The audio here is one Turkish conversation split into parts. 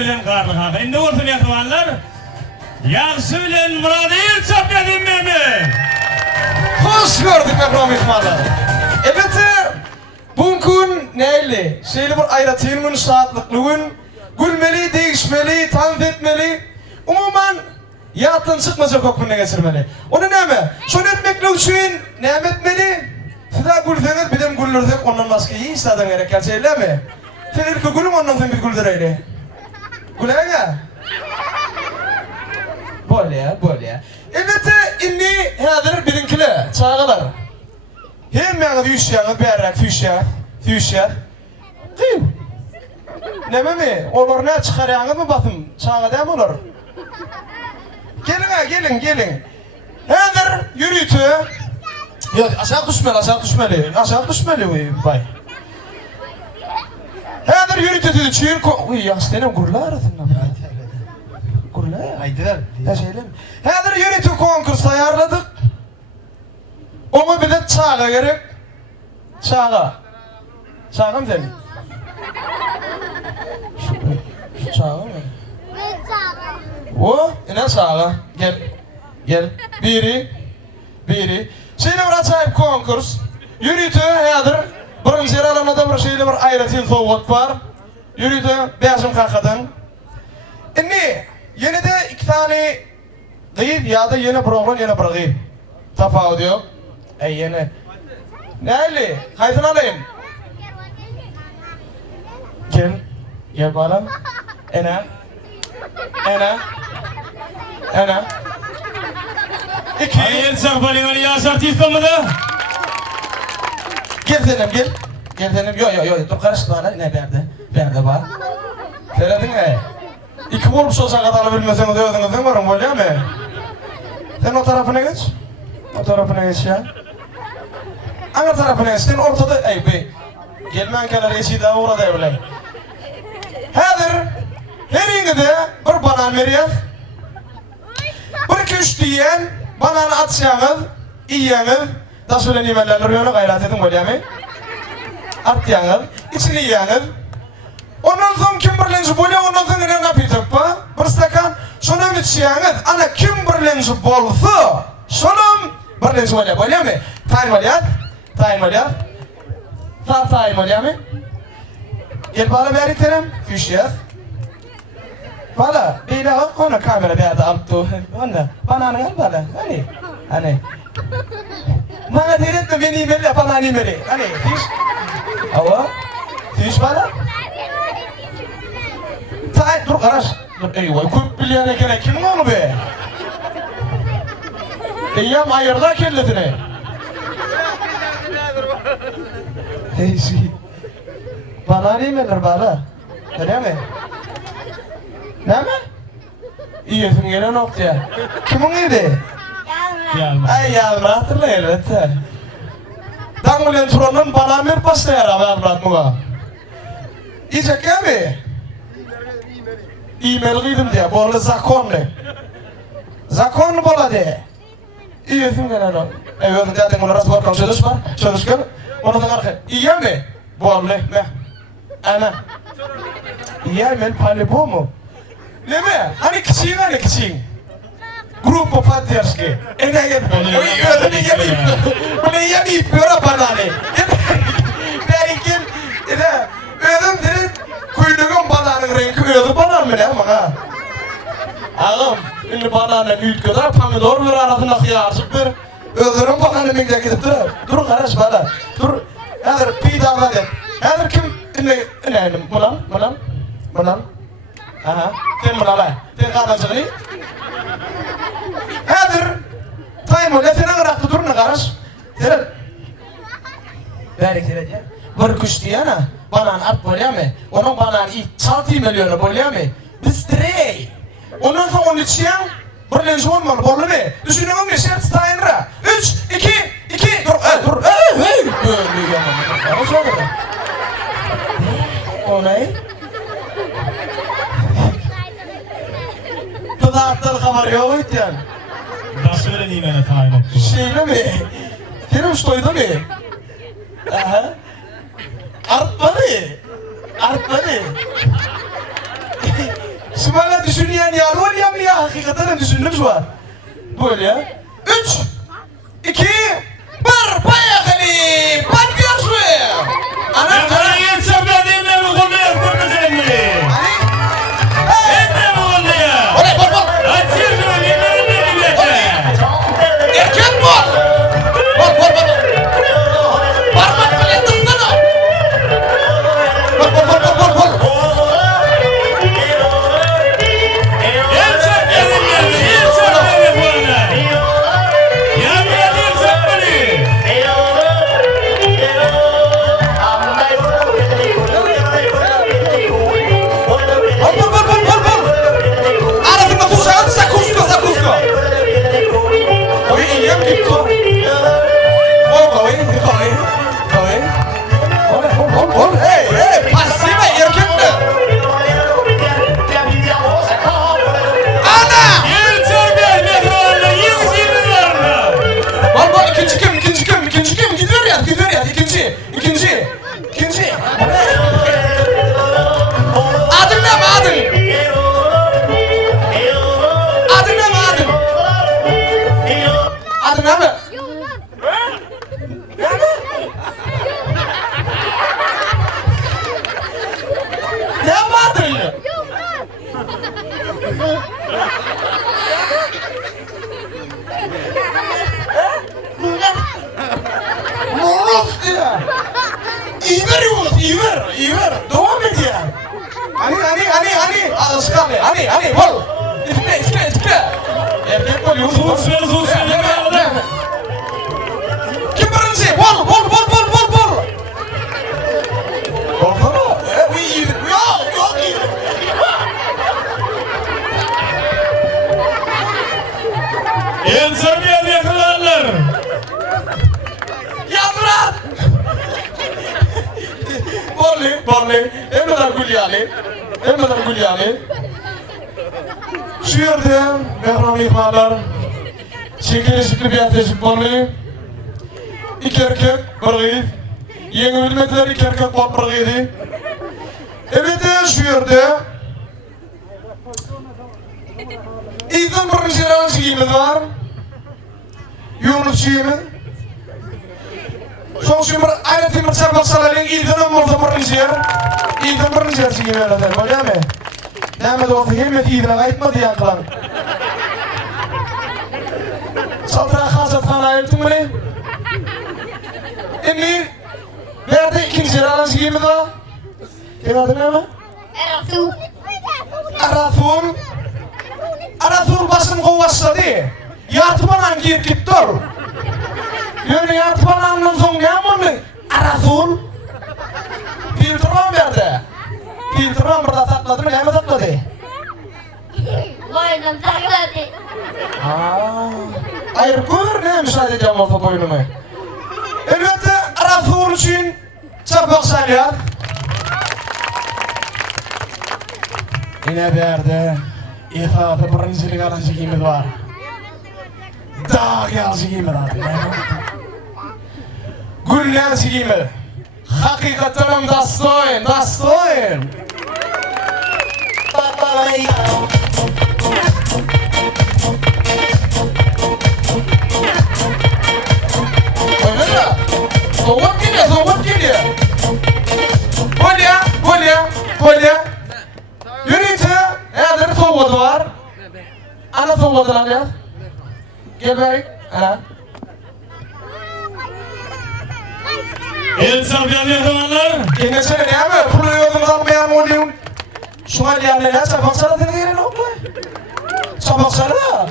bilen garlyga. Indi bolsun ýa-da Yaxşı bilen Murady Erçap edinmemi. Hoş gördük Mehram İhmalı. Evet, bugün neyli? Şeyli bir ayratıyımın saatlıklığın gülmeli, değişmeli, tanıt etmeli. Umuman yatın çıkmaca kokmuna geçirmeli. Onu neyme? Şunu etmekle için neyme etmeli? Size gülseniz bir de güldürsek ondan başka iyi istadan gerek gerçeğiyle mi? Sen ilk gülüm ondan sonra bir güldüreyle. Gülen ya? Böyle ya. Evet, inni hazır birinkile çağılar. Hem yani düşüyor, berrak düşüyor. Kıyım. Neme mi? Olur ne çıkarıyorsunuz mu bakın? Çağı değil mi olur? Gelin. Hazır yürütü. Yok aşağı düşmeli. Bay. Hazır yürütü çiğin ko... Uy yaşlanım gurlar arasında. Gurlar. Haydiler. Ya şeyler. Hazır yürütü konkursu ayarladık. Ona bir de çağa gerek. Çağa mı senin? Şu çağa mı? O? Ne çağa? Gel. Biri. Şimdi bir açayım konkurs. Yürütü hazır. Birinci yer alanında bir şeyle bir ayratın soğuk var. Yürütü beşim kakadan. Inni yine de iki tane değil ya da yine program yine bırakayım. Tafavut yok. Yine. Neyli? Kaydın alayım. Gel bana. Ena. İki. Erçap bolýan ýaş artist bolmaly. Gel senem. Yo. Dur karışma bana. Ne berde var. Söyledin mi? İki bolup olsa kadar bilmeseniz özünüzün varım bolýar mı? Sen o tarafına geç. Ya. Ana tarafına geç. Sen ortada bey. Gelmen kadar eşi daha orada evlen. Hazır. Herinde de bir banan veriyor. Bir iki üç diyen bananı atacağınız, yiyeceğiniz. Da söyle nimelerle rüyana gayret edin bolýar mı? Atacağınız, içini yiyeceğiniz. Ondan sonra kim birlenci bolýar, ondan sonra ne yapacak bu? Bir stakan, şunu içeceğiniz. Ana kim birlenci bolsa, şunun birlenci bolýar mı? Tayin bolýar. Tayin bolýar mı? Gel bana beri terem, füşyaz. Bala, bir daha konu kamera bir adam tu. Onda, bananı al bala. Hani. Bana diyet mi beni imeli, bana imeli. Hani, fiş. Ava, fiş bala. Dur karaş. Dur, eyvah, küp bilyana kere kim onu be? Eyyam ayırda kendisine. Şey. Bana imeler bala. Öyle mi? Ne mi? İyisin gene noktaya. Kimin iyiydi? Yalma. Ay yalma hatırlayın evet. Dağılın turanın bana bir pasta yarağı avratmığa. İyicek ya mi? E-mail giydim diye, bu arada zakon ne? Zakon bola diye. İyisin gene no. Evet, zaten bunu rasp var, çalışkan. Onu da karşı. İyi mi? Bu arada ne? Ana. İyi mi? Pali bu mu? Ne mi? Hani küçüğün? Grupo Patriarski. Ne yapıyor? Bunu yapıyor banane. Belki ödüm senin kuyduğun bananın rengi ödüm banan mı ne ama? Ağam, şimdi bananın ülkede pomidor bir arasında kıyarsıp bir ödürün bananı mingde gidip durur. Dur kardeş bana. Dur. Hazır pida var ya. Hazır kim? Ne? Mulan. Aha. Sen mulan. Sen kardeşini. Hazır. Time oldu. Sen ağıraktı dur ne kardeş? Sen. Berik derece. Bir kuş diyene. Banan at bolýar mı? Onun banan 6 milyonu bolýar mı? Biz direy. Ondan sonra onun için birlenci olmalı bolýar mı? Düşünün mi? Şert tayinra. 3, 2, dur. Hey. O ne? Tadaktan haber yok iten. Nasıl bilen imene tayin etdi? Şeyle mi? Terim stoydu mu? Aha. Artmalı. Şımana düşünüyen yer var ya mı ya? Hakikaten düşündüm şu an. Böyle ya. 3, 2, 1, поехали! Поддерживаем! Ben bana yer çapyadım ne bu konuya kurtulacağım mı? Ne bu konuya? Oley, bol! Açır mı? Limanın ne diyeceğim? Erken bol! Bol! Parmak bile tutsana! Bol! Yer çapyadım ya. Yer çapyadım bana. Ya bir yer çapyadım. Bol! Arasında tuzağın zakusko! Oy, iyiyim gitti. Bol! Hey! Passive erkekler! Ana! Yer çapyadım bana. Yıldızı var mı? Bol! İkinci kim? Gidiyor ya. İkinci. Adın ne mi adın? Adın ne mi adın? Adın ne mi? Ne mi adın? Murat ya. İver Yunus, iver. Devam et ya. Hani. Sekali. Hani. Bol. İtkile. Erkek bol Yunus. Sus. Kim birinci? Bol. Olsana. İyi. Yok iyi. Yer çapyadım yakalarlar. Yavrum! Borli. Emredar Gulyali. Şu yerde mehram ihmallar. Çekilişikli bir ateşik borli. İki erkek, bir gıyıf. Yeni bilmediler iki erkek bol bir gıyıf. Evet şu yerde İzin birinci rançigimiz var. Yunus çiğimiz. Soğuk bir ayrı temir çarpaksaların İzin olsa birinci yer. İzin birinci yer çiğimiz eder. Böyle mi? Demet olsa hemet İzin'e kayıtmadı yankılan. Saltıra hasat kana ayırttın mı ne? Şimdi nerede ikinci rançigimiz var? Kim adı ne mi? Arasul basın kovasıdı. Yatmadan git dur. Yani yatmadan son gelmedi. Arasul filtron verdi. Filtron burada sakladı mı? Nerede sakladı? Boynum sakladı. Hayır gör ne müsaade edeceğim olsa boynumu. Elbette Arasul için çabuk salyan. Yine bir yerde İfade birincilik alacağımız var. Dağ geleceğimiz var. Gül geleceğimiz. Hakikaten dastoyun. Öyle mi? Soğuk geliyor. Bolya. Yürüyünce eğer soğuğu var. Ana soğuğu lan ya. Gel bari. Ana. Yer çapyadım yakalarlar. Kendisine ne mi? Pulu yolunu almayan olayım. Şuna diyenler ya. Çabaksana seni yerin oldu. Çabaksana.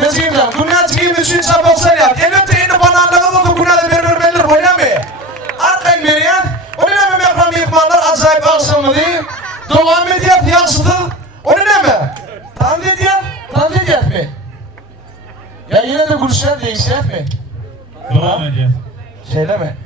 Ne diyeyim ya? Dünya çıkayım için çabaksana ya. Elbette yine bana anladığınızda dünyada belirler. Öyle mi? Arkayın beri ya. Öyle mi mehram yıkmalar acayip akşamı değil. Devam ediyor yansıdı. O ne mi? Tanrı ediyat mi? Ya yine de gülüşler değişecek mi? Devam ediyor. Söyleme.